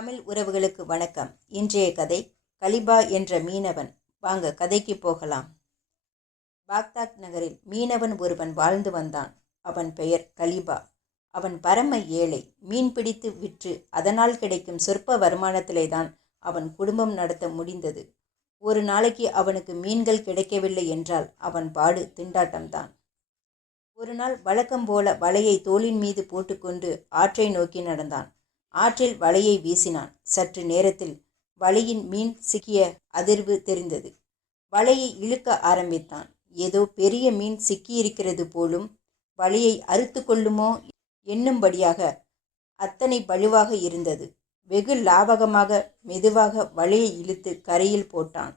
தமிழ் உறவுகளுக்கு வணக்கம். இன்றைய கதை கலிபா என்ற மீனவன். வாங்க கதைக்கு போகலாம். பாக்தாத் நகரில் மீனவன் ஒருவன் வாழ்ந்து வந்தான். அவன் பெயர் கலிபா. அவன் பரம ஏழை. மீன் பிடித்து விற்று அதனால் கிடைக்கும் சொற்ப வருமானத்திலே தான் அவன் குடும்பம் நடத்த முடிந்தது. ஒரு நாளைக்கு அவனுக்கு மீன்கள் கிடைக்கவில்லை என்றால் அவன் பாடு திண்டாட்டம்தான். ஒரு நாள் வழக்கம் போல வலையை தோளின் மீது போட்டுக்கொண்டு ஆற்றை நோக்கி நடந்தான். ஆற்றில் வலையை வீசினான். சற்று நேரத்தில் வலையின் மீன் சிக்கிய அதிர்வு தெரிந்தது. வலையை இழுக்க ஆரம்பித்தான். ஏதோ பெரிய மீன் சிக்கியிருக்கிறது போலும் வலையை அறுத்து கொள்ளுமோ என்னும்படியாக அத்தனை வலுவாக இருந்தது. வெகு லாவகமாக மெதுவாக வலையை இழுத்து கரையில் போட்டான்.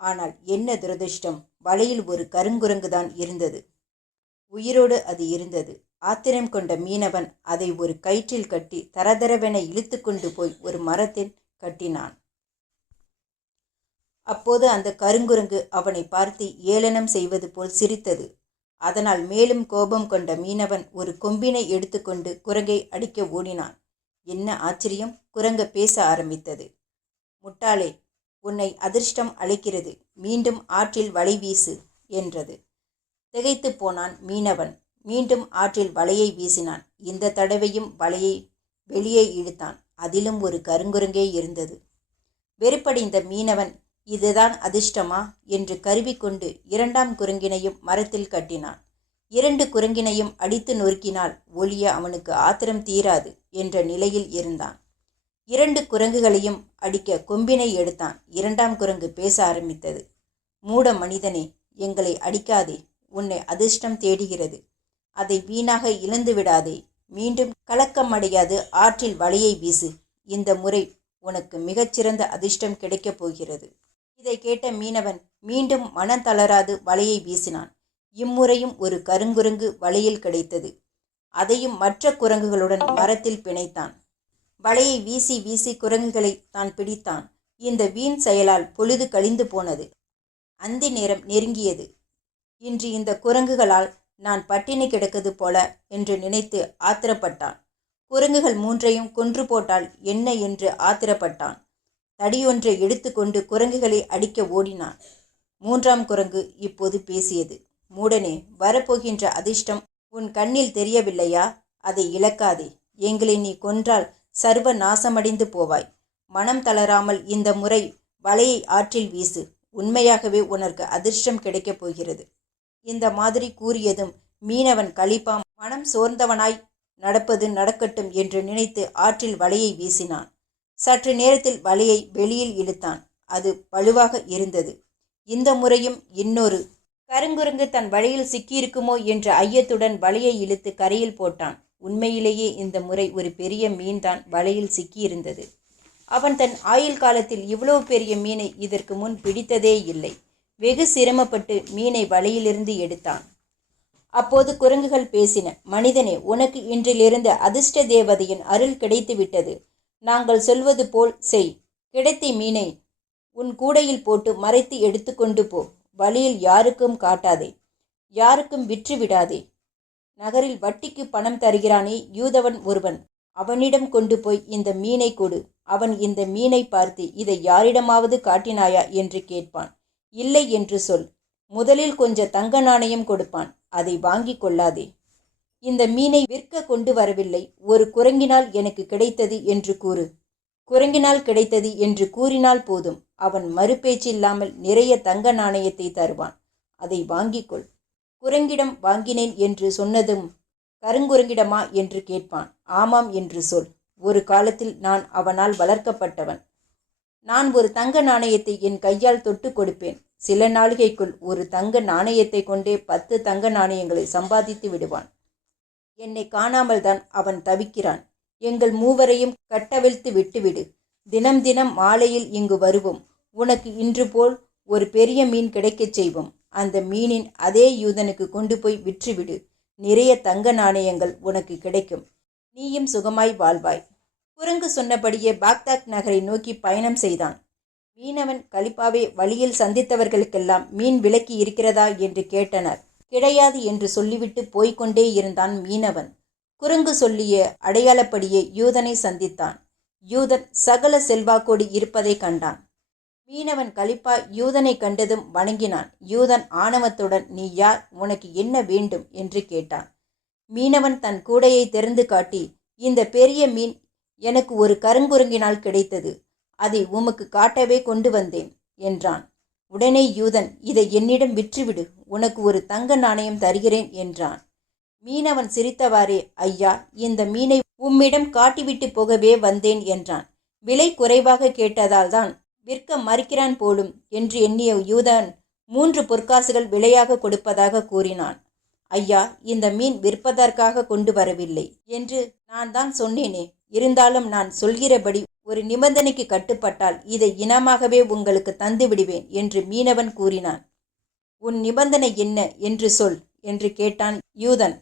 ஆனால் என்ன துரதிர்ஷ்டம்? வலையில் ஒரு கருங்குரங்குதான் இருந்தது. உயிரோடு அது இருந்தது. ஆத்திரம் கொண்ட மீனவன் அதை ஒரு கயிற்றில் கட்டி தரதரவென இழுத்து கொண்டு போய் ஒரு மரத்தில் கட்டினான். அப்போது அந்த கருங்குரங்கு அவனை பார்த்து ஏளனம் செய்வது போல் சிரித்தது. அதனால் மேலும் கோபம் கொண்ட மீனவன் ஒரு கொம்பினை எடுத்துக்கொண்டு குரங்கை அடிக்க ஓடினான். என்ன ஆச்சரியம்! குரங்க பேச ஆரம்பித்தது. முட்டாளே உன்னை அதிர்ஷ்டம் அழைக்கிறது மீண்டும் ஆற்றில் வலை வீசு! என்றது. திகைத்து போனான் மீனவன். மீண்டும் ஆற்றில் வலையை வீசினான். இந்த தடவையும் வலையை வெளியே இழுத்தான். அதிலும் ஒரு கருங்குரங்கே இருந்தது. வெறுப்படைந்த மீனவன் இதுதான் அதிர்ஷ்டமா? என்று கருவிக்கொண்டு இரண்டாம் குரங்கினையும் மரத்தில் கட்டினான். இரண்டு குரங்கினையும் அடித்து நொறுக்கினால் ஒளிய அவனுக்கு ஆத்திரம் தீராது என்ற நிலையில் இருந்தான். இரண்டு குரங்குகளையும் அடிக்க கொம்பினை எடுத்தான். இரண்டாம் குரங்கு பேச ஆரம்பித்தது. மூட மனிதனே எங்களை அடிக்காதே. உன்னை அதிர்ஷ்டம் தேடுகிறது. அதை வீணாக இழந்து விடாதே. மீண்டும் கலக்கம் அடையாது ஆற்றில் வலையை வீசு. இந்த முறை உனக்கு மிகச்சிறந்த அதிர்ஷ்டம் கிடைக்கப் போகிறது. இதை கேட்ட மீனவன் மீண்டும் மனம் தளராது வலையை வீசினான். இம்முறையும் ஒரு கருங்குரங்கு வலையில் கிடைத்தது. அதையும் மற்ற குரங்குகளுடன் மரத்தில் பிணைத்தான். வலையை வீசி வீசி குரங்குகளை தான் பிடித்தான். இந்த வீண் செயலால் பொழுது கழிந்து போனது. அந்தி நேரம் நெருங்கியது. இன்று இந்த குரங்குகளால் நான் பட்டினி கிடக்குது போல என்று நினைத்து ஆத்திரப்பட்டான். குரங்குகள் மூன்றையும் கொன்று போட்டால் என்ன என்று ஆத்திரப்பட்டான். தடியொன்றை எடுத்துக்கொண்டு குரங்குகளை அடிக்க ஓடினான். மூன்றாம் குரங்கு இப்போது பேசியது மூடனே வரப்போகின்ற அதிர்ஷ்டம் உன் கண்ணில் தெரியவில்லையா? அதை இழக்காதே. எங்களை நீ கொன்றால் சர்வ நாசமடைந்து போவாய். மனம் தளராமல் இந்த முறை வலையை ஆற்றில் வீசு. உண்மையாகவே உனக்கு அதிர்ஷ்டம் கிடைக்கப் போகிறது. இந்த மாதிரி கூறியதும் மீனவன் கழிப்பாம் மனம் சோர்ந்தவனாய் நடப்பது நடக்கட்டும் என்று நினைத்து ஆற்றில் வலையை வீசினான். சற்று நேரத்தில் வலையை வெளியில் இழுத்தான். அது வலுவாக இருந்தது. இந்த முறையும் இன்னொரு கருங்குரங்கு தன் வலையில் சிக்கியிருக்குமோ என்ற ஐயத்துடன் வலையை இழுத்து கரையில் போட்டான். உண்மையிலேயே இந்த முறை ஒரு பெரிய மீன்தான் வலையில் சிக்கியிருந்தது. அவன் தன் ஆயுள் காலத்தில் இவ்வளவு பெரிய மீனை இதற்கு முன் பிடித்ததே இல்லை. வெகு சிரமப்பட்டு மீனை வலையிலிருந்து எடுத்தான். அப்போது குரங்குகள் பேசின மனிதனே உனக்கு இன்றிலிருந்து அதிர்ஷ்ட தேவதையின் அருள் கிடைத்து விட்டது. நாங்கள் சொல்வது போல் செய். கிடைத்த மீனை உன் கூடையில் போட்டு மறைத்து எடுத்துக்கொண்டு போ. வழியில் யாருக்கும் காட்டாதே. யாருக்கும் விற்று விடாதே. நகரில் வட்டிக்கு பணம் தருகிறானே யூதவன் ஒருவன். அவனிடம் கொண்டு போய் இந்த மீனை கொடு. அவன் இந்த மீனை பார்த்து இதை யாரிடமாவது காட்டினாயா? என்று கேட்பான். இல்லை என்று சொல். முதலில் கொஞ்ச தங்க நாணயம் கொடுப்பான். அதை வாங்கி கொள்ளாதே. இந்த மீனை விற்க கொண்டு வரவில்லை. ஒரு குரங்கினால் எனக்கு கிடைத்தது என்று கூறு. குரங்கினால் கிடைத்தது என்று கூறினால் போதும். அவன் மறுபேச்சில்லாமல் நிறைய தங்க நாணயத்தை தருவான். அதை வாங்கிக் கொள். குரங்கிடம் வாங்கினேன் என்று சொன்னதும் கருங்குரங்கிடமா? என்று கேட்பான். ஆமாம் என்று சொல். ஒரு காலத்தில் நான் அவனால் வளர்க்கப்பட்டவன். நான் ஒரு தங்க நாணயத்தை என் கையால் தொட்டு கொடுப்பேன். சில நாளிகைக்குள் ஒரு தங்க நாணயத்தை கொண்டே பத்து தங்க நாணயங்களை சம்பாதித்து விடுவான். என்னை காணாமல் தான் அவன் தவிக்கிறான். எங்கள் மூவரையும் கட்டவிழ்த்து விட்டுவிடு. தினம் தினம் மாலையில் இங்கு வருவோம். உனக்கு இன்று போல் ஒரு பெரிய மீன் கிடைக்கச் செய்வோம். அந்த மீனின் அதே யூதனுக்கு கொண்டு போய் விற்றுவிடு. நிறைய தங்க நாணயங்கள் உனக்கு கிடைக்கும். நீயும் சுகமாய் வாழ்வாய். குரங்கு சொன்னபடியே பாக்தாக் நகரை நோக்கி பயணம் செய்தான். மீனவன் கலிப்பாவே வழியில் சந்தித்தவர்களுக்கெல்லாம் மீன் விலக்கி இருக்கிறதா என்று கேட்டனர். கிடையாது என்று சொல்லிவிட்டு போய்கொண்டே இருந்தான் மீனவன். குரங்கு சொல்லிய அடையாளப்படியே யூதனை சந்தித்தான். யூதன் சகல செல்வாக்கோடு இருப்பதை கண்டான். மீனவன் கலிப்பா யூதனை கண்டதும் வணங்கினான். யூதன் ஆணவத்துடன் நீ யார்? உனக்கு என்ன வேண்டும்? என்று கேட்டான். மீனவன் தன் கூடையை திறந்து காட்டி இந்த பெரிய மீன் எனக்கு ஒரு கருங்குரங்கினால் கிடைத்தது. அதை உமக்கு காட்டவே கொண்டு வந்தேன் என்றான். உடனே யூதன் இதை என்னிடம் விற்றுவிடு உனக்கு ஒரு தங்க நாணயம் தருகிறேன் என்றான். மீனவன் சிரித்தவாறே ஐயா இந்த மீனை உம்மிடம் காட்டிவிட்டு போகவே வந்தேன் என்றான். விலை குறைவாக கேட்டதால் தான் விற்க மறுக்கிறான் போலும் என்று எண்ணிய யூதன் மூன்று பொற்காசுகள் விலையாக கொடுப்பதாக கூறினான். ஐயா இந்த மீன் விற்பதற்காக கொண்டு வரவில்லை என்று நான் தான் சொன்னேனே இருந்தாலும் நான் சொல்கிறபடி ஒரு நிபந்தனைக்கு கட்டுப்பட்டால் இதை இனமாகவே உங்களுக்கு தந்து விடுவேன் என்று மீனவன் கூறினான். உன் நிபந்தனை என்ன என்று சொல் என்று கேட்டான் யூதன்.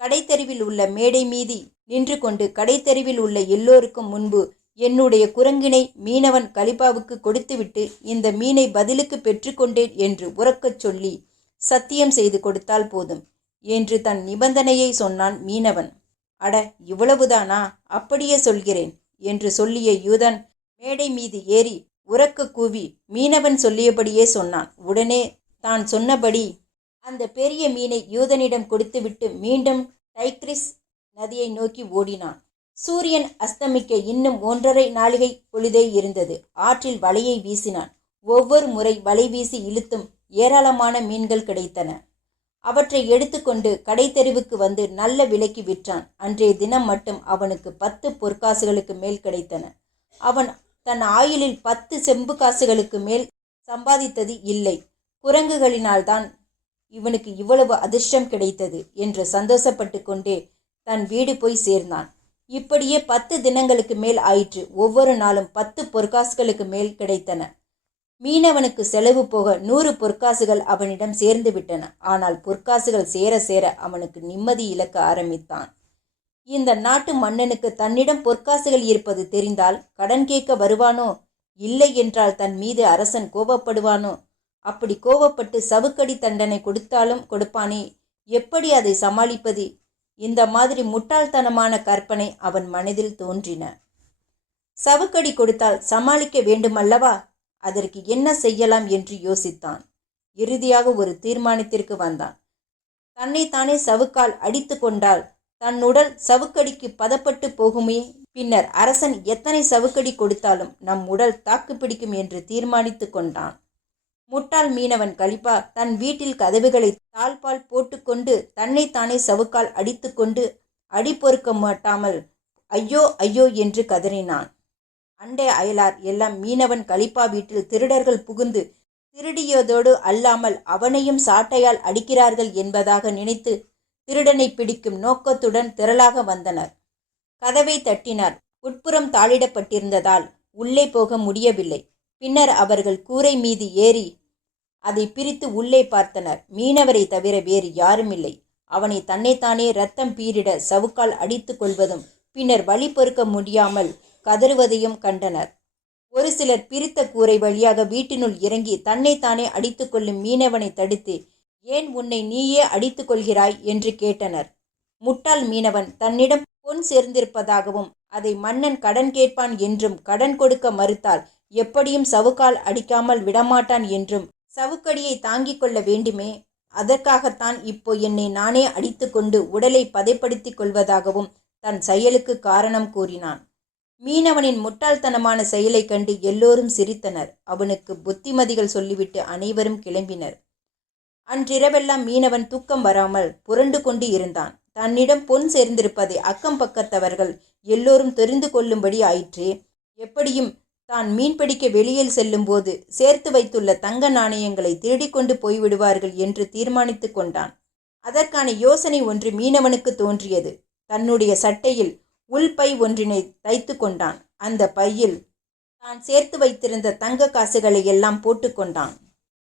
கடைத்தெருவில் உள்ள மேடை மீதி நின்று கொண்டு கடைத்தெருவில் உள்ள எல்லோருக்கும் முன்பு என்னுடைய குரங்கினை மீனவன் கலிபாவுக்கு கொடுத்துவிட்டு இந்த மீனை பதிலுக்கு பெற்றுக்கொண்டேன் என்று உறக்கச் சொல்லி சத்தியம் செய்து கொடுத்தால் போதும் என்று தன் நிபந்தனையை சொன்னான் மீனவன். அட இவ்வளவுதானா? அப்படியே சொல்கிறேன் என்று சொல்லிய யூதன் மேடை மீது ஏறி உறக்க கூவி மீனவன் சொல்லியபடியே சொன்னான். உடனே தான் சொன்னபடி அந்த பெரிய மீனை யூதனிடம் கொடுத்துவிட்டு மீண்டும் டைக்ரிஸ் நதியை நோக்கி ஓடினான். சூரியன் அஸ்தமிக்க இன்னும் ஒன்றரை நாளிகை பொழுதே இருந்தது. ஆற்றில் வலையை வீசினான். ஒவ்வொரு முறை வலை வீசி இழுத்தும் ஏராளமான மீன்கள் கிடைத்தன. அவற்றை எடுத்துக்கொண்டு கடைத்தெருவுக்கு வந்து நல்ல விலைக்கு விற்றான். அன்றைய தினம் மட்டும் அவனுக்கு பத்து பொற்காசுகளுக்கு மேல் கிடைத்தன. அவன் தன் ஆயுளில் பத்து செம்பு காசுகளுக்கு மேல் சம்பாதித்தது இல்லை. குரங்குகளினால்தான் இவனுக்கு இவ்வளவு அதிர்ஷ்டம் கிடைத்தது என்று சந்தோஷப்பட்டு கொண்டே தன் வீடு போய் சேர்ந்தான். இப்படியே பத்து தினங்களுக்கு மேல் ஆயிற்று. ஒவ்வொரு நாளும் பத்து பொற்காசுகளுக்கு மேல் கிடைத்தன. மீனவனுக்கு செலவு போக நூறு பொற்காசுகள் அவனிடம் சேர்ந்து விட்டன. ஆனால் பொற்காசுகள் சேர சேர அவனுக்கு நிம்மதி இழக்க ஆரம்பித்தான். இந்த நாட்டு மன்னனுக்கு தன்னிடம் பொற்காசுகள் இருப்பது தெரிந்தால் கடன் கேட்க வருவானோ? இல்லை என்றால் தன் மீது அரசன் கோபப்படுவானோ? அப்படி கோபப்பட்டு சவுக்கடி தண்டனை கொடுத்தாலும் கொடுப்பானே? எப்படி அதை சமாளிப்பது? இந்த மாதிரி முட்டாள்தனமான கற்பனை அவன் மனதில் தோன்றின. சவுக்கடி கொடுத்தால் சமாளிக்க வேண்டுமல்லவா? அதற்கு என்ன செய்யலாம் என்று யோசித்தான். இறுதியாக ஒரு தீர்மானத்திற்கு வந்தான். தன்னைத்தானே சவுக்கால் அடித்து கொண்டால் தன் உடல் சவுக்கடிக்கு பதப்பட்டு போகுமே? பின்னர் அரசன் எத்தனை சவுக்கடி கொடுத்தாலும் நம் உடல் தாக்கு பிடிக்கும் என்று தீர்மானித்து கொண்டான். முட்டாள் மீனவன் கலிப்பா தன் வீட்டில் கதவுகளை தாழ்பால் போட்டுக்கொண்டு தன்னைத்தானே சவுக்கால் அடித்துக்கொண்டு அடி பொறுக்க மாட்டாமல் ஐயோ ஐயோ என்று கதறினான். அண்டை அயலார் எல்லாம் மீனவன் கலிப்பா வீட்டில் திருடர்கள் புகுந்து திருடியதோடு அல்லாமல் அவனையும் சாட்டையால் அடிக்கிறார்கள் என்பதாக நினைத்து திருடனை பிடிக்கும் நோக்கத்துடன் திரளாக வந்தனர். கதவை தட்டினார். உட்புறம் தாளிடப்பட்டிருந்ததால் உள்ளே போக முடியவில்லை. பின்னர் அவர்கள் கூரை மீது ஏறி அதை பிரித்து உள்ளே பார்த்தனர். மீனவரை தவிர வேறு யாருமில்லை அவனை தன்னைத்தானே ரத்தம் பீரிட சவுக்கால் அடித்து கொள்வதும் பின்னர் வழி பொறுக்க முடியாமல் கதறுவதையும் கண்டனர். ஒரு சிலர் பிரித்த கூரை வழியாக வீட்டினுள் இறங்கி தன்னைத்தானே அடித்து கொள்ளும் மீனவனை தடுத்து ஏன் உன்னை நீயே அடித்து கொள்கிறாய்? என்று கேட்டனர். முட்டாள் மீனவன் தன்னிடம் பொன் சேர்ந்திருப்பதாகவும் அதை மன்னன் கடன் கேட்பான் என்றும் கடன் கொடுக்க மறுத்தால் எப்படியும் சவுக்கால் அடிக்காமல் விடமாட்டான் என்றும் சவுக்கடியை தாங்கிக் கொள்ள வேண்டுமே? அதற்காகத்தான் இப்போ என்னை நானே அடித்துக்கொண்டு உடலை பதைப்படுத்திக் கொள்வதாகவும் தன் செயலுக்கு காரணம் கூறினான். மீனவனின் முட்டாள்தனமான செயலைக் கண்டு எல்லோரும் சிரித்தனர். அவனுக்கு புத்திமதிகள் சொல்லிவிட்டு அனைவரும் கிளம்பினர். அன்றிரவெல்லாம் மீனவன் தூக்கம் வராமல் புரண்டு கொண்டு இருந்தான். தன்னிடம் பொன் சேர்ந்திருப்பதை அக்கம் பக்கத்தவர்கள் எல்லோரும் தெரிந்து கொள்ளும்படி ஆயிற்றே எப்படியும் தான் மீன்பிடிக்க வெளியில் செல்லும்போது சேர்த்து வைத்துள்ள தங்க நாணயங்களை திருடிக்கொண்டு போய்விடுவார்கள் என்று தீர்மானித்து கொண்டான். அதற்கான யோசனை ஒன்று மீனவனுக்கு தோன்றியது. தன்னுடைய சட்டையில் உள்பை ஒன்றினை தைத்து கொண்டான். அந்த பையில் தான் சேர்த்து வைத்திருந்த தங்க காசுகளை எல்லாம் போட்டுக்கொண்டான்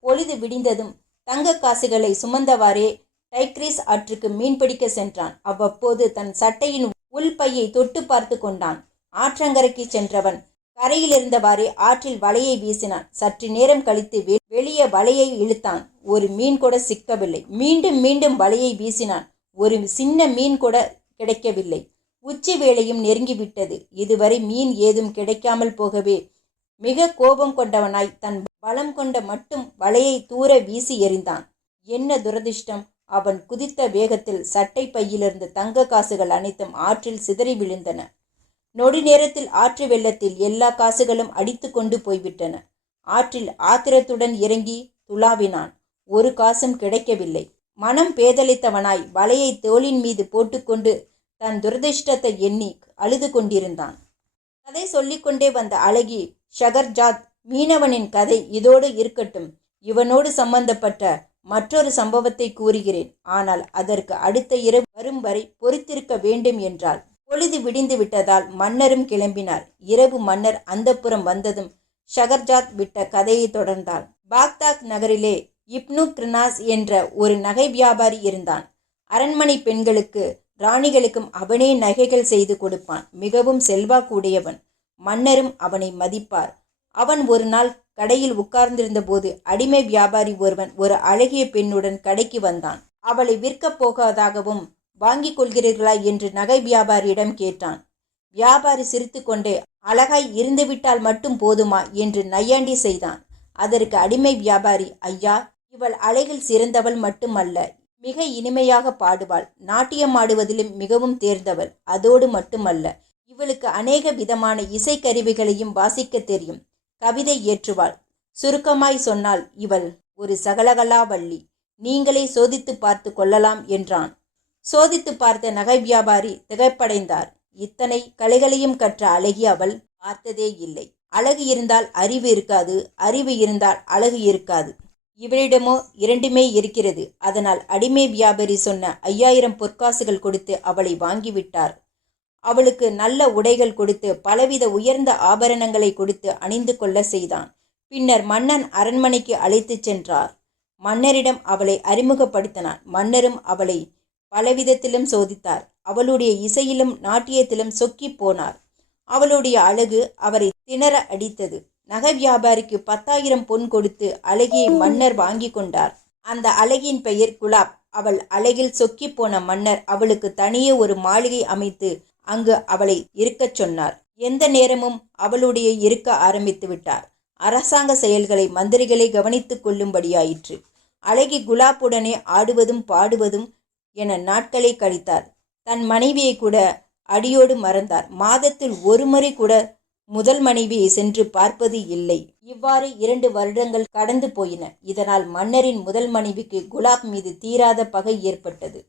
பொழுது விடிந்ததும் தங்க காசுகளை சுமந்தவாறே டைக்ரீஸ் ஆற்றுக்கு மீன்பிடிக்க சென்றான். அவ்வப்போது தன் சட்டையின் உள்பையை தொட்டு பார்த்து கொண்டான். ஆற்றங்கரைக்கு சென்றவன் கரையிலிருந்தவாறே ஆற்றில் வலையை வீசினான். சற்று நேரம் கழித்து வெளியே வலையை இழுத்தான். ஒரு மீன் கூட சிக்கவில்லை. மீண்டும் மீண்டும் வலையை வீசினான். ஒரு சின்ன மீன் கூட கிடைக்கவில்லை. உச்சி வேளையும் நெருங்கிவிட்டது. இதுவரை மீன் ஏதும் கிடைக்காமல் போகவே மிக கோபம் கொண்டவனாய் தன் பலம் கொண்ட மட்டும் வலையை தூர வீசி எறிந்தான். என்ன துரதிர்ஷ்டம்? அவன் குதித்த வேகத்தில் சட்டை பையிலிருந்த தங்க காசுகள் அனைத்தும் ஆற்றில் சிதறி விழுந்தன. நொடி நேரத்தில் ஆற்று வெள்ளத்தில் எல்லா காசுகளும் அடித்து கொண்டு போய்விட்டன. ஆற்றில் ஆத்திரத்துடன் இறங்கி துளாவினான் ஒரு காசும் கிடைக்கவில்லை. மனம் பேதலித்தவனாய் வலையை தோளின் மீது போட்டுக்கொண்டு தன் துரதிர்ஷ்டத்தை எண்ணி அழுது கொண்டிருந்தான். கதை சொல்லிக்கொண்டே வந்த அழகி ஷகர்ஜாத் மீனவனின் கதை இதோடு இருக்கட்டும். இவனோடு சம்பந்தப்பட்ட மற்றொரு சம்பவத்தை கூறுகிறேன். ஆனால் அதற்கு அடுத்த இரவு வரும் வரை பொறுத்திருக்க வேண்டும் என்றால் பொழுது விடிந்து விட்டதால் மன்னரும் கிளம்பினார். இரவு மன்னர் அந்தப்புறம் வந்ததும் ஷகர்ஜாத் விட்ட கதையை தொடர்ந்தாள். பாக்தாக் நகரிலே இப்னு கிரினாஸ் என்ற ஒரு நகை வியாபாரி இருந்தான். அரண்மனை பெண்களுக்கு ராணிகளுக்கும் அவனே நகைகள் செய்து கொடுப்பான். மிகவும் செல்வாக்குடையவன். மன்னரும் அவனை மதிப்பார். அவன் ஒரு நாள் கடையில் உட்கார்ந்திருந்த போது அடிமை வியாபாரி ஒருவன் ஒரு அழகிய பெண்ணுடன் கடைக்கு வந்தான். அவளை விற்கப் போகாதாகவும் வாங்கிக் கொள்கிறீர்களா? என்று நகை வியாபாரியிடம் கேட்டான். வியாபாரி சிரித்துக்கொண்டே அழகாய் இருந்துவிட்டால் மட்டும் போதுமா? என்று நையாண்டி செய்தான். அதற்கு அடிமை வியாபாரி ஐயா இவள் அழகில் சிறந்தவள் மட்டுமல்ல. மிக இனிமையாக பாடுவாள். நாட்டியம் ஆடுவதிலும் மிகவும் தேர்ந்தவள். அதோடு மட்டுமல்ல இவளுக்கு அநேக விதமான இசைக்கருவிகளையும் வாசிக்க தெரியும். கவிதை இயற்றுவாள் சுருக்கமாய் சொன்னால் இவள் ஒரு சகலகலாவள்ளி நீங்களே சோதித்து பார்த்து கொள்ளலாம் என்றான். சோதித்து பார்த்த நகை வியாபாரி திகைப்படைந்தார். இத்தனை கலைகளையும் கற்ற அழகி அவள் பார்த்ததே இல்லை. அழகு இருந்தால் அறிவு இருக்காது அறிவு இருந்தால் அழகு இருக்காது. இவளிடமோ இரண்டுமே இருக்கிறது. அதனால் அடிமை வியாபாரி சொன்ன ஐயாயிரம் பொற்காசுகள் கொடுத்து அவளை வாங்கிவிட்டார். அவளுக்கு நல்ல உடைகள் கொடுத்து பலவித உயர்ந்த ஆபரணங்களை கொடுத்து அணிந்து கொள்ள செய்தான். பின்னர் மன்னன் அரண்மனைக்கு அழைத்துச் சென்றார். மன்னரிடம் அவளை அறிமுகப்படுத்தினான். மன்னரும் அவளை பலவிதத்திலும் சோதித்தார். அவளுடைய இசையிலும் நாட்டியத்திலும் சொக்கி போனார். அவளுடைய அழகு அவரை திணற அடித்தது. நகை வியாபாரிக்கு பத்தாயிரம் பொன் கொடுத்து அழகியை மன்னர் வாங்கி கொண்டார். அந்த அழகியின் பெயர் குலாப். அவள் அழகில் சொக்கி போன மன்னர் அவளுக்கு தனியே ஒரு மாளிகை அமைத்து அங்கு அவளை இருக்கச் சொன்னார். எந்த நேரமும் அவளுடைய இருக்க ஆரம்பித்து விட்டார். அரசாங்க செயல்களை மந்திரிகளை கவனித்துக் கொள்ளும்படியாயிற்று. அழகி குலாப்புடனே ஆடுவதும் பாடுவதும் என நாட்களை கழித்தார். தன் மனைவியை கூட அடியோடு மறந்தார். மாதத்தில் ஒரு முறை கூட முதல் மனைவி சென்று பார்ப்பது இல்லை. இவ்வாறு இரண்டு வருடங்கள் கடந்து போயின. இதனால் மன்னரின் முதல் மனைவிக்கு குலாப் மீது தீராத பகை ஏற்பட்டது.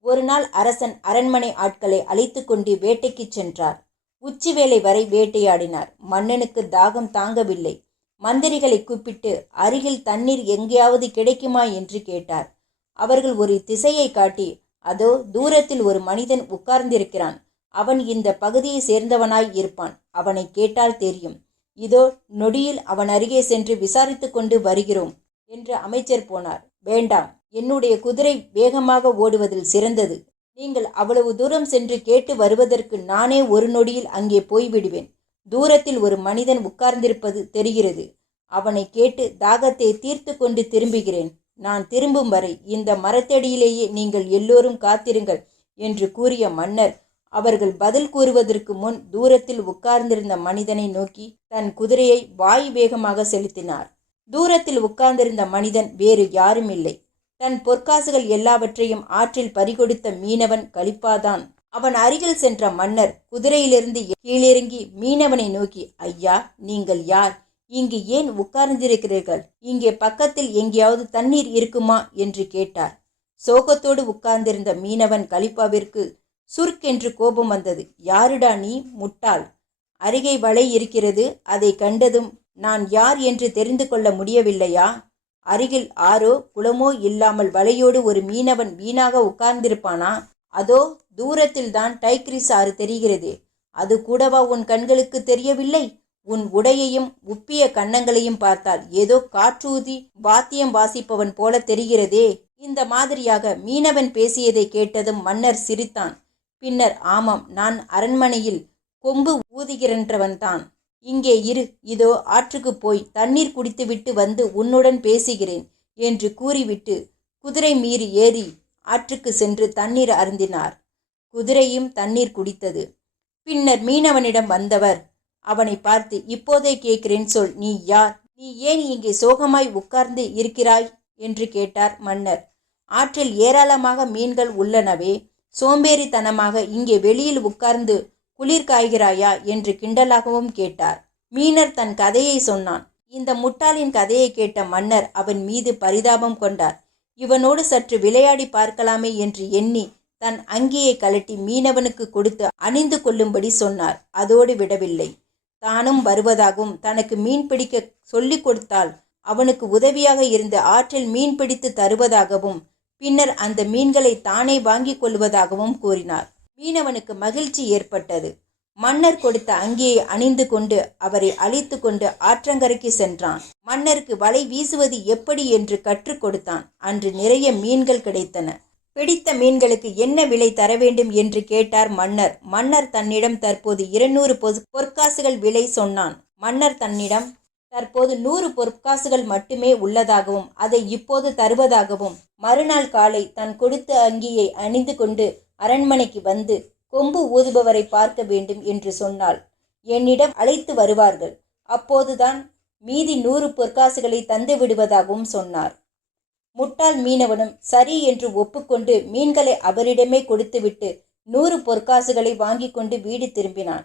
ஒரு நாள் அரசன் அரண்மனை ஆட்களை அழைத்து கொண்டு வேட்டைக்கு சென்றார். உச்சி வேளை வரை வேட்டையாடினார். மன்னனுக்கு தாகம் தாங்கவில்லை. மந்திரிகளை கூப்பிட்டு அருகில் தண்ணீர் எங்கேயாவது கிடைக்குமா? என்று கேட்டார். அவர்கள் ஒரு திசையை காட்டி அதோ தூரத்தில் ஒரு மனிதன் உட்கார்ந்திருக்கிறான். அவன் இந்த பகுதியை சேர்ந்தவனாய் இருப்பான். அவனை கேட்டால் தெரியும். இதோ நொடியில் அவன் அருகே சென்று விசாரித்து கொண்டு வருகிறோம் என்று அமைச்சர் போனார். வேண்டாம் என்னுடைய குதிரை வேகமாக ஓடுவதில் சிறந்தது. நீங்கள் அவ்வளவு தூரம் சென்று கேட்டு வருவதற்கு நானே ஒரு நொடியில் அங்கே போய்விடுவேன். தூரத்தில் ஒரு மனிதன் உட்கார்ந்திருப்பது தெரிகிறது. அவனை கேட்டு தாகத்தை தீர்த்து கொண்டு திரும்புகிறேன். நான் திரும்பும் வரை இந்த மரத்தடியிலேயே நீங்கள் எல்லோரும் காத்திருங்கள் என்று கூறிய மன்னர் அவர்கள் பதில் கூறுவதற்கு முன் தூரத்தில் உட்கார்ந்திருந்த மனிதனை நோக்கி தன் குதிரையை வாய் வேகமாக செலுத்தினார். தூரத்தில் உட்கார்ந்திருந்த மனிதன் வேறு யாரும் இல்லை. தன் பொற்காசுகள் எல்லாவற்றையும் ஆற்றில் பறிகொடுத்த மீனவன் கழிப்பாதான் அவன் அருகில் சென்ற மன்னர் குதிரையிலிருந்து கீழிறங்கி மீனவனை நோக்கி ஐயா நீங்கள் யார்? இங்கு ஏன் உட்கார்ந்திருக்கிறீர்கள்? இங்கே பக்கத்தில் எங்கேயாவது தண்ணீர் இருக்குமா? என்று கேட்டார். சோகத்தோடு உட்கார்ந்திருந்த மீனவன் கலிப்பாவிற்கு சுருக்கென்று கோபம் வந்தது. யாருடா நீ? முட்டாள். அருகே வலை இருக்கிறது. அதை கண்டதும் நான் யார் என்று தெரிந்து கொள்ள முடியவில்லையா? அருகில் ஆறோ குளமோ இல்லாமல் வலையோடு ஒரு மீனவன் வீணாக உட்கார்ந்திருப்பானா? அதோ தூரத்தில்தான் டைக்ரிஸ் ஆறு தெரிகிறது. அது கூடவா உன் கண்களுக்கு தெரியவில்லை? உன் உடையையும் உப்பிய கன்னங்களையும் பார்த்தால் ஏதோ காற்றூதி வாத்தியம் வாசிப்பவன் போல தெரிகிறதே. இந்த மாதிரியாக மீனவன் பேசியதை கேட்டதும் மன்னர் சிரித்தான். பின்னர் ஆமாம் நான் அரண்மனையில் கொம்பு ஊதுகிறன்றவன்தான் இங்கே இரு இதோ ஆற்றுக்கு போய் தண்ணீர் குடித்துவிட்டு வந்து உன்னுடன் பேசுகிறேன் என்று கூறிவிட்டு குதிரை மீறி ஏறி ஆற்றுக்கு சென்று தண்ணீர் அருந்தினார். குதிரையும் தண்ணீர் குடித்தது. பின்னர் மீனவனிடம் வந்தவர் அவனை பார்த்து இப்போதே கேட்கிறேன் சொல் நீ யார்? நீ ஏன் இங்கே சோகமாய் உட்கார்ந்து இருக்கிறாய்? என்று கேட்டார் மன்னர். ஆற்றில் ஏராளமாக மீன்கள் உள்ளனவே சோம்பேறித்தனமாக இங்கே வெளியில் உட்கார்ந்து குளிர் காய்கிறாயா என்று கிண்டலாகவும் கேட்டார். மீனர் தன் கதையை சொன்னான். இந்த முட்டாளின் கதையை கேட்ட மன்னர் அவன் மீது பரிதாபம் கொண்டார். இவனோடு சற்று விளையாடி பார்க்கலாமே என்று எண்ணி தன் அங்கியை கழட்டி மீனவனுக்கு கொடுத்து அணிந்து கொள்ளும்படி சொன்னார். அதோடு விடவில்லை. தானும் வருவதாகவும் தனக்கு மீன் பிடிக்க சொல்லிக் கொடுத்தால் அவனுக்கு உதவியாக இருந்து ஆற்றில் மீன் பிடித்து தருவதாகவும் பின்னர் அந்த மீன்களை தானே வாங்கிக் கொள்வதாகவும் கூறினார். மீனவனுக்கு மகிழ்ச்சி ஏற்பட்டது. மன்னர் கொடுத்த அங்கியை அணிந்து கொண்டு அவரை அழைத்து கொண்டு ஆற்றங்கரைக்கு சென்றான். மன்னருக்கு வலை வீசுவது எப்படி என்று கற்றுக் கொடுத்தான். அன்று நிறைய மீன்கள் கிடைத்தன. பிடித்த மீன்களுக்கு என்ன விலை தர வேண்டும் என்று கேட்டார் மன்னர். மன்னர் தன்னிடம் தற்போது இருநூறு பொற்காசுகள் விலை சொன்னான். மன்னர் தன்னிடம் தற்போது நூறு பொற்காசுகள் மட்டுமே உள்ளதாகவும் அதை இப்போது தருவதாகவும் மறுநாள் காலை தன் கொடுத்த அங்கியை அணிந்து கொண்டு அரண்மனைக்கு வந்து கொம்பு ஊதுபவரை பார்க்க வேண்டும் என்று சொன்னாள். என்னிடம் அழைத்து வருவார்கள். அப்போதுதான் மீதி நூறு பொற்காசுகளை தந்து விடுவதாகவும் சொன்னார். முட்டாள் மீனவனும் சரி என்று ஒப்புக்கொண்டு மீன்களை அவரிடமே கொடுத்துவிட்டு நூறு பொற்காசுகளை வாங்கி கொண்டு வீடு திரும்பினான்.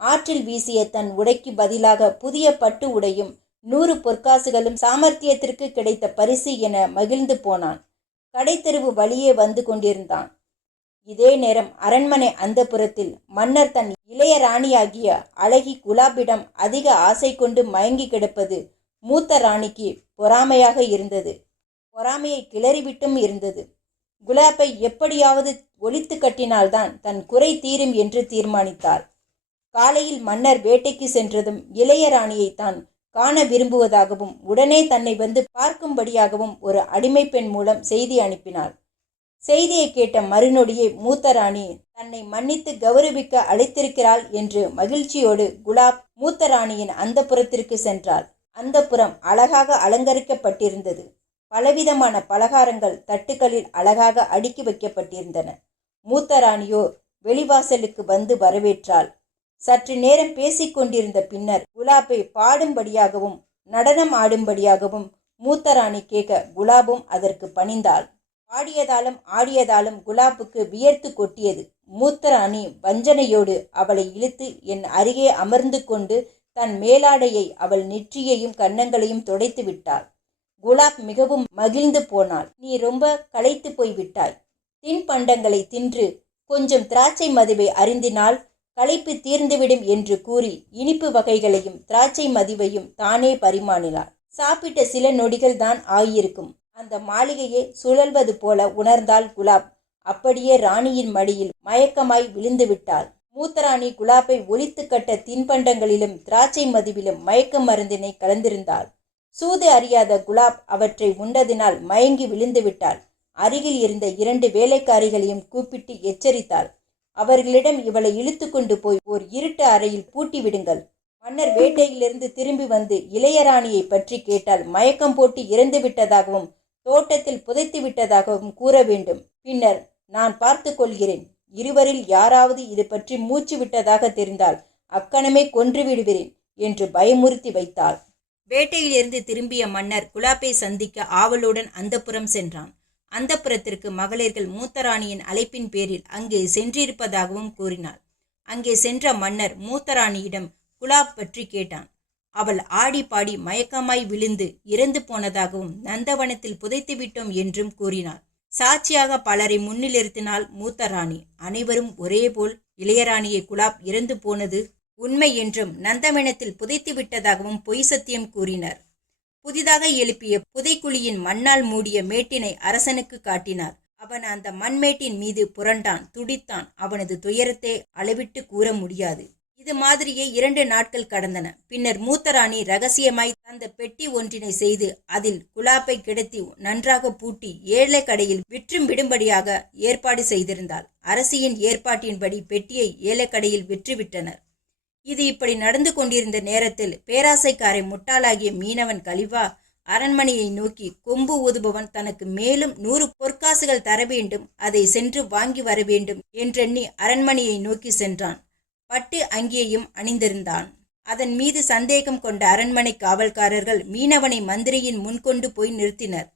ஆற்றில் வீசிய தன் உடைக்கு பதிலாக புதிய பட்டு உடையும் நூறு பொற்காசுகளும் சாமர்த்தியத்திற்கு கிடைத்த பரிசு என மகிழ்ந்து போனான். கடைத்தெருவு வழியே வந்து கொண்டிருந்தான். இதே நேரம் அரண்மனை அந்தபுரத்தில் மன்னர் தன் இளைய ராணியாகிய அழகி குலாபிடம் அதிக ஆசை கொண்டு மயங்கி கிடப்பது மூத்த ராணிக்கு பொறாமையாக இருந்தது. பொறாமையை கிளறிவிட்டும் இருந்தது. குலாப்பை எப்படியாவது ஒழித்து கட்டினால்தான் தன் குறை தீரும் என்று தீர்மானித்தார். காலையில் மன்னர் வேட்டைக்கு சென்றதும் இளையராணியை தான் காண விரும்புவதாகவும் உடனே தன்னை வந்து பார்க்கும்படியாகவும் ஒரு அடிமை பெண் மூலம் செய்தி அனுப்பினாள். செய்தியை கேட்ட மறுநொடியே மூத்த ராணி தன்னை மன்னித்து கௌரவிக்க அழைத்திருக்கிறாள் என்று மகிழ்ச்சியோடு குலாப் மூத்த ராணியின் அந்த புறத்திற்கு சென்றாள். அந்த புறம் அழகாக அலங்கரிக்கப்பட்டிருந்தது. பலவிதமான பலகாரங்கள் தட்டுக்களில் அழகாக அடுக்கி வைக்கப்பட்டிருந்தன. மூத்த ராணியோ வெளிவாசலுக்கு வந்து வரவேற்றாள். சற்று நேரம் பேசிக்கொண்டிருந்த பின்னர் குலாப்பை பாடும்படியாகவும் நடனம் ஆடும்படியாகவும் மூத்தராணி கேட்க குலாபும் அதற்கு பணிந்தாள். பாடியதாலும் ஆடியதாலும் குலாபுக்கு வியர்த்து கொட்டியது. மூத்தராணி வஞ்சனையோடு அவளை இழுத்து என் அருகே அமர்ந்து கொண்டு தன் மேலாடையை அவள் நெற்றியையும் கன்னங்களையும் துடைத்து விட்டாள். குலாப் மிகவும் மகிழ்ந்து போனாள். நீ ரொம்ப களைத்து போய் விட்டாய் தின்பண்டங்களை தின்று கொஞ்சம் திராட்சை மதுவை அறிந்தினால் களைப்பு தீர்ந்துவிடும் என்று கூறி இனிப்பு வகைகளையும் திராட்சை மதிவையும் தானே பரிமாறினார். சாப்பிட்ட சில நொடிகள் தான் ஆகியிருக்கும். அந்த மாளிகையை சுழல்வது போல உணர்ந்தாள் குலாப். அப்படியே ராணியின் மடியில் மயக்கமாய் விழுந்து விட்டாள். மூத்தராணி குலாப்பை ஒழித்து கட்ட தின்பண்டங்களிலும் திராட்சை மதிவிலும் மயக்க மருந்தினை கலந்திருந்தாள். சூது அறியாத குலாப் அவற்றை உண்டதினால் மயங்கி விழுந்து விட்டாள். அருகில் இருந்த இரண்டு வேலைக்காரிகளையும் கூப்பிட்டு எச்சரித்தாள். அவர்களிடம் இவளை இழுத்து கொண்டு போய் ஓர் இருட்டு அறையில் பூட்டி விடுங்கள். மன்னர் வேட்டையிலிருந்து திரும்பி வந்து இளையராணியை பற்றி கேட்டால் மயக்கம் போட்டு இறந்து விட்டதாகவும் தோட்டத்தில் புதைத்து விட்டதாகவும் கூற வேண்டும். பின்னர் நான் பார்த்து கொள்கிறேன். இருவரில் யாராவது இது பற்றி மூச்சு விட்டதாக தெரிந்தால் அக்கணமே கொன்று விடுகிறேன் என்று பயமுறுத்தி வைத்தாள். வேட்டையிலிருந்து திரும்பிய மன்னர் குலாப்பை சந்திக்க ஆவலுடன் அந்தப்புறம் சென்றான். அந்தப்புறத்திற்கு மகளிர்கள் மூத்தராணியின் அழைப்பின் பேரில் அங்கே சென்றிருப்பதாகவும் கூறினாள். அங்கே சென்ற மன்னர் மூத்தராணியிடம் குலாப் பற்றி கேட்டான். அவள் ஆடி பாடி மயக்கமாய் விழுந்து இறந்து போனதாகவும் நந்தவனத்தில் புதைத்து விட்டோம் என்றும் கூறினாள். சாட்சியாக பலரை முன்னிலிருத்தினாள் மூத்தராணி. அனைவரும் அனைவரும் ஒரேபோல் இளையராணியை குலாப் இறந்து போனது உண்மை என்றும் நந்தவனத்தில் புதைத்து விட்டதாகவும் பொய் சத்தியம் கூறினர். புதிதாக எழுப்பிய புதைக்குழியின் மண்ணால் மூடிய மேட்டினை அரசனுக்கு காட்டினார். அவன் அந்த மண்மேட்டின் மீது புரண்டான் துடித்தான். அவனது துயரத்தை அளவிட்டு கூற முடியாது. இது மாதிரியே இரண்டு நாட்கள் கடந்தன. பின்னர் மூத்தராணி ரகசியமாய் தந்த பெட்டி ஒன்றினை செய்து அதில் குலாப்பை கிடத்தி நன்றாக பூட்டி ஏழை கடையில் விற்றும் விடும்படியாக ஏற்பாடு செய்திருந்தாள். அரசியின் ஏற்பாட்டின்படி பெட்டியை ஏழைக்கடையில் விற்றுவிட்டனர். இது இப்படி நடந்து கொண்டிருந்த நேரத்தில் பேராசைக்காரை முட்டாளாகிய மீனவன் கலிவா அரண்மனையை நோக்கி கொம்பு ஊதுபவன் தனக்கு மேலும் நூறு பொற்காசுகள் தர வேண்டும் அதை சென்று வாங்கி வர வேண்டும் என்றெண்ணி அரண்மனையை நோக்கி சென்றான். பட்டு அங்கியையும் அணிந்திருந்தான். அதன் மீது சந்தேகம் கொண்ட அரண்மனை காவல்காரர்கள் மீனவனை மந்திரியின் முன்கொண்டு போய் நிறுத்தினர்.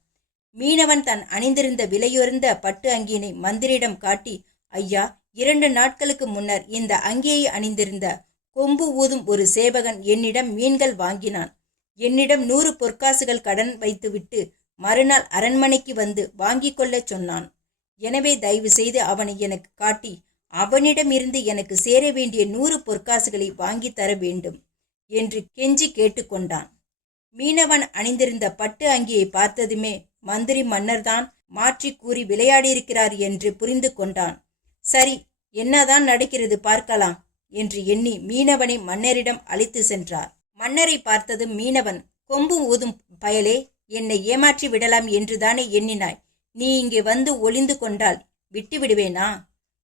மீனவன் தன் அணிந்திருந்த விலையுறந்த பட்டு அங்கியினை மந்திரியிடம் காட்டி ஐயா இரண்டு நாட்களுக்கு முன்னர் இந்த அங்கியை அணிந்திருந்த கொம்பு ஊதும் ஒரு சேவகன் என்னிடம் மீன்கள் வாங்கினான். என்னிடம் நூறு பொற்காசுகள் கடன் வைத்துவிட்டு மறுநாள் அரண்மனைக்கு வந்து வாங்கிக் கொள்ளச் சொன்னான். எனவே தயவு செய்து அவனை எனக்கு காட்டி அவனிடமிருந்து எனக்கு சேர வேண்டிய நூறு பொற்காசுகளை வாங்கி தர வேண்டும் என்று கெஞ்சி கேட்டுக்கொண்டான் மீனவன் அணிந்திருந்த பட்டு அங்கியை பார்த்ததுமே மந்திரி மன்னர்தான் மாற்றி கூறி விளையாடியிருக்கிறார் என்று புரிந்து கொண்டான். சரி என்னதான் நடக்கிறது பார்க்கலாம். என்று எண்ணி மீனவனை மன்னரிடம் அழைத்து சென்றார். மன்னரை பார்த்ததும் மீனவன் கொம்பு ஊதும் பயலே என்னை ஏமாற்றி விடலாம் என்றுதானே எண்ணினாய். நீ இங்கே வந்து ஒளிந்து கொண்டால் விட்டு விடுவேனா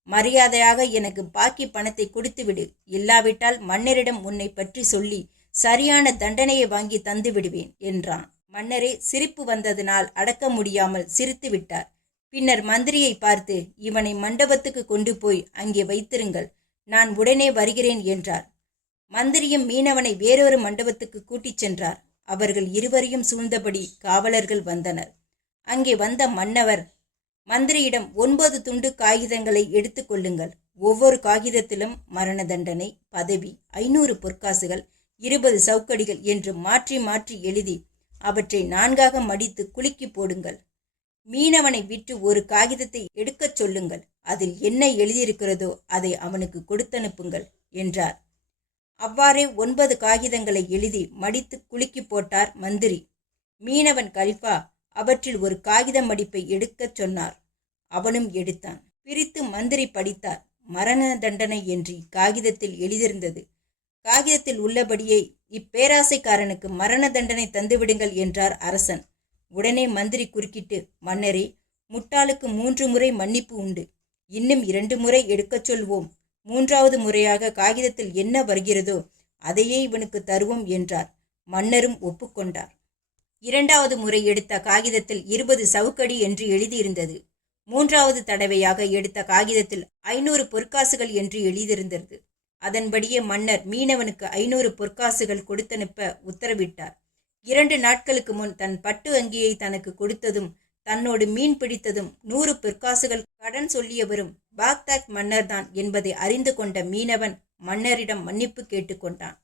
மரியாதையாக எனக்கு பாக்கி பணத்தை கொடுத்துவிடு. இல்லாவிட்டால் மன்னரிடம் உன்னை பற்றி சொல்லி சரியான தண்டனையை வாங்கி தந்து விடுவேன் என்றான். மன்னரே சிரிப்பு வந்ததனால் அடக்க முடியாமல் சிரித்து விட்டார். பின்னர் மந்திரியை பார்த்து இவனை மண்டபத்துக்கு கொண்டு போய் அங்கே வைத்திருங்கள். நான் உடனே வருகிறேன் என்றார். மந்திரியும் மீனவனை வேறொரு மண்டபத்துக்கு கூட்டிச் சென்றார். அவர்கள் இருவரையும் சூழ்ந்தபடி காவலர்கள் வந்தனர். அங்கே வந்த மன்னவர் மந்திரியிடம் ஒன்பது துண்டு காகிதங்களை எடுத்துக்கொள்ளுங்கள் ஒவ்வொரு காகிதத்திலும் மரண தண்டனை பதவி ஐநூறு பொற்காசுகள் இருபது சவுக்கடிகள் என்று மாற்றி மாற்றி எழுதி அவற்றை நான்காக மடித்து குலுக்கி போடுங்கள். மீனவனை விட்டு ஒரு காகிதத்தை எடுக்கச் சொல்லுங்கள். அதில் என்ன எழுதியிருக்கிறதோ அதை அவனுக்கு கொடுத்தனுப்புங்கள் என்றார். அவ்வாறே ஒன்பது காகிதங்களை எழுதி மடித்து குலுக்கி போட்டார் மந்திரி. மீனவன் கலிஃபா அவற்றில் ஒரு காகித மடிப்பை எடுக்கச் சொன்னார். அவனும் எடுத்தான். பிரித்து மந்திரி படித்தார். மரண தண்டனை என்று காகிதத்தில் எழுதியிருந்தது. காகிதத்தில் உள்ளபடியே இப்பேராசைக்காரனுக்கு மரண தண்டனை தந்துவிடுங்கள் என்றார் அரசன். உடனே மந்திரி குறுக்கிட்டு மன்னரே முட்டாளுக்கு மூன்று முறை மன்னிப்பு உண்டு. இன்னும் இரண்டு முறை எடுக்கச் சொல்வோம். மூன்றாவது முறையாக காகிதத்தில் என்ன வருகிறதோ அதையே இவனுக்கு தருவோம் என்றார். மன்னரும் ஒப்புக்கொண்டார். இரண்டாவது முறை எடுத்த காகிதத்தில் இருபது சவுக்கடி என்று எழுதியிருந்தது. மூன்றாவது தடவையாக எடுத்த காகிதத்தில் ஐநூறு பொற்காசுகள் என்று எழுதியிருந்தது. அதன்படியே மன்னர் மீனவனுக்கு ஐநூறு பொற்காசுகள் கொடுத்தனுப்ப உத்தரவிட்டார். இரண்டு நாட்களுக்கு முன் தன் பட்டு அங்கியை தனக்கு கொடுத்ததும் தன்னோடு மீன் பிடித்ததும் நூறு பொற்காசுகள் கடன் சொல்லியவரும் பாக்தாக் மன்னர்தான் என்பதை அறிந்து கொண்ட மீனவன் மன்னரிடம் மன்னிப்பு கேட்டுக்கொண்டான்.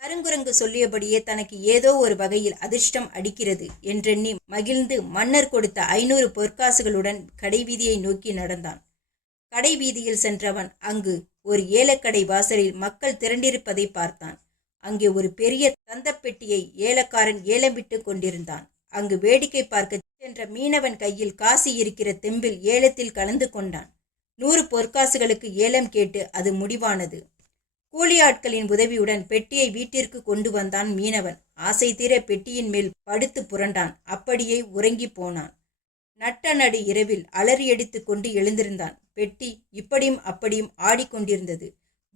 கருங்குரங்கு சொல்லியபடியே தனக்கு ஏதோ ஒரு வகையில் அதிர்ஷ்டம் அடிக்கிறது என்றெண்ணி மகிழ்ந்து மன்னர் கொடுத்த ஐநூறு பொற்காசுகளுடன் கடைவீதியை நோக்கி நடந்தான். கடைவீதியில் சென்றவன் அங்கு ஒரு ஏலக்கடை வாசலில் மக்கள் திரண்டிருப்பதை பார்த்தான். அங்கே ஒரு பெரிய தந்தப்பெட்டியை ஏலக்காரன் ஏலம்பிட்டு கொண்டிருந்தான். அங்கு வேடிக்கை பார்க்க சென்ற மீனவன் கையில் காசு இருக்கிற தெம்பில் ஏலத்தில் கலந்து கொண்டான். நூறு பொற்காசுகளுக்கு ஏலம் கேட்டு அது முடிவானது. கூலி ஆட்களின் உதவியுடன் பெட்டியை வீட்டிற்கு கொண்டு வந்தான் மீனவன். ஆசை தீர பெட்டியின் மேல் படுத்து புரண்டான். அப்படியே உறங்கி போனான். நட்ட நடு இரவில் அலறியடித்து கொண்டு எழுந்திருந்தான். பெட்டி இப்படியும் அப்படியும் ஆடிக்கொண்டிருந்தது.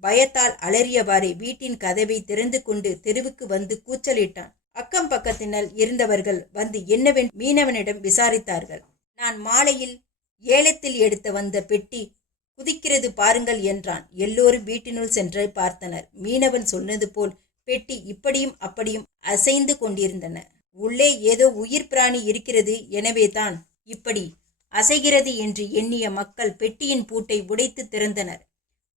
பயத்தால் அலறியவாறே வீட்டின் கதவை திறந்து கொண்டு தெருவுக்கு வந்து கூச்சலிட்டான். அக்கம் பக்கத்தினர் இருந்தவர்கள் வந்து என்னவென் மீனவனிடம் விசாரித்தார்கள். நான் மாலையில் ஏலத்தில் எடுத்து வந்த பெட்டி குதிக்கிறது பாருங்கள் என்றான். எல்லோரும் வீட்டினுள் சென்று பார்த்தனர். மீனவன் சொன்னது போல் பெட்டி இப்படியும் அப்படியும் அசைந்து கொண்டிருந்தன. உள்ளே ஏதோ உயிர் பிராணி இருக்கிறது எனவே தான் இப்படி அசைகிறது என்று எண்ணிய மக்கள் பெட்டியின் பூட்டை உடைத்து திறந்தனர்.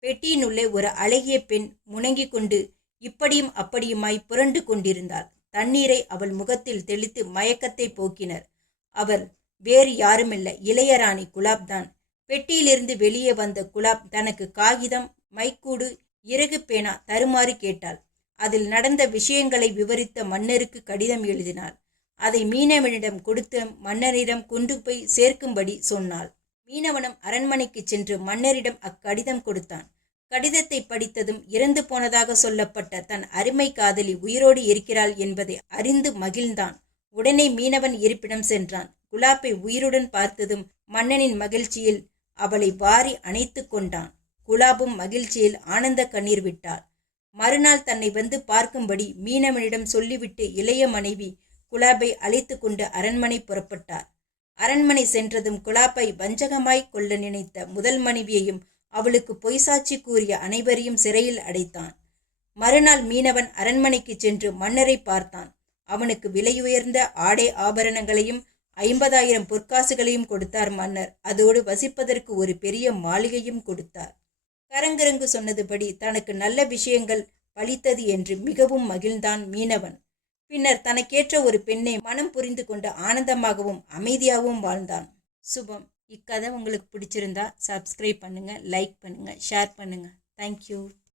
பெட்டியினுள்ளே ஒரு அழகிய பெண் முணங்கிக் கொண்டு இப்படியும் அப்படியுமாய் புரண்டு கொண்டிருந்தாள். தண்ணீரை அவள் முகத்தில் தெளித்து மயக்கத்தை போக்கினர். அவர் வேறு யாருமில்ல இளையராணி குலாப்தான். பெட்டியிலிருந்து வெளியே வந்த குலாப் தனக்கு காகிதம் மைக்கூடு இறகு பேனா தருமாறு கேட்டாள். அதில் நடந்த விஷயங்களை விவரித்த மன்னருக்கு கடிதம் எழுதினாள். அதை மீனவனிடம் கொடுத்து மன்னரிடம் கொண்டு போய் சேர்க்கும்படி சொன்னாள். மீனவனும் அரண்மனைக்கு சென்று மன்னரிடம் அக்கடிதம் கொடுத்தான். கடிதத்தை படித்ததும் இறந்து போனதாக சொல்லப்பட்ட தன் அருமை காதலி உயிரோடு இருக்கிறாள் என்பதை அறிந்து மகிழ்ந்தான். உடனே மீனவன் இருப்பிடம் சென்றான். குலாப்பை உயிருடன் பார்த்ததும் மன்னனின் மகிழ்ச்சியில் அவளை வாரி அணைத்து கொண்டான். குலாபும் மகிழ்ச்சியில் ஆனந்த கண்ணீர் விட்டாள். மறுநாள் தன்னை வந்து பார்க்கும்படி மீனவனிடம் சொல்லிவிட்டு இளைய மனைவி குலாபை அழைத்து கொண்டு அரண்மனை புறப்பட்டார். அரண்மனை சென்றதும் குலாப்பை வஞ்சகமாய் கொள்ள நினைத்த முதல் மனைவியையும் அவளுக்கு பொய்சாட்சி கூறிய அனைவரையும் சிறையில் அடைத்தான். மறுநாள் மீனவன் அரண்மனைக்கு சென்று மன்னரை பார்த்தான். அவனுக்கு விலையுயர்ந்த ஆடை ஆபரணங்களையும் ஐம்பதாயிரம் பொற்காசுகளையும் கொடுத்தார் மன்னர். அதோடு வசிப்பதற்கு ஒரு பெரிய மாளிகையும் கொடுத்தார். கரங்கரங்கு சொன்னதுபடி தனக்கு நல்ல விஷயங்கள் பலித்தது என்று மிகவும் மகிழ்ந்தான் மீனவன். பின்னர் தனக்கேற்ற ஒரு பெண்ணை மனம் புரிந்து கொண்டு ஆனந்தமாகவும் அமைதியாகவும் வாழ்ந்தான். சுபம். இக்கதை உங்களுக்கு பிடிச்சிருந்தா சப்ஸ்கிரைப் பண்ணுங்கள் லைக் பண்ணுங்கள் ஷேர் பண்ணுங்கள் தேங்க்யூ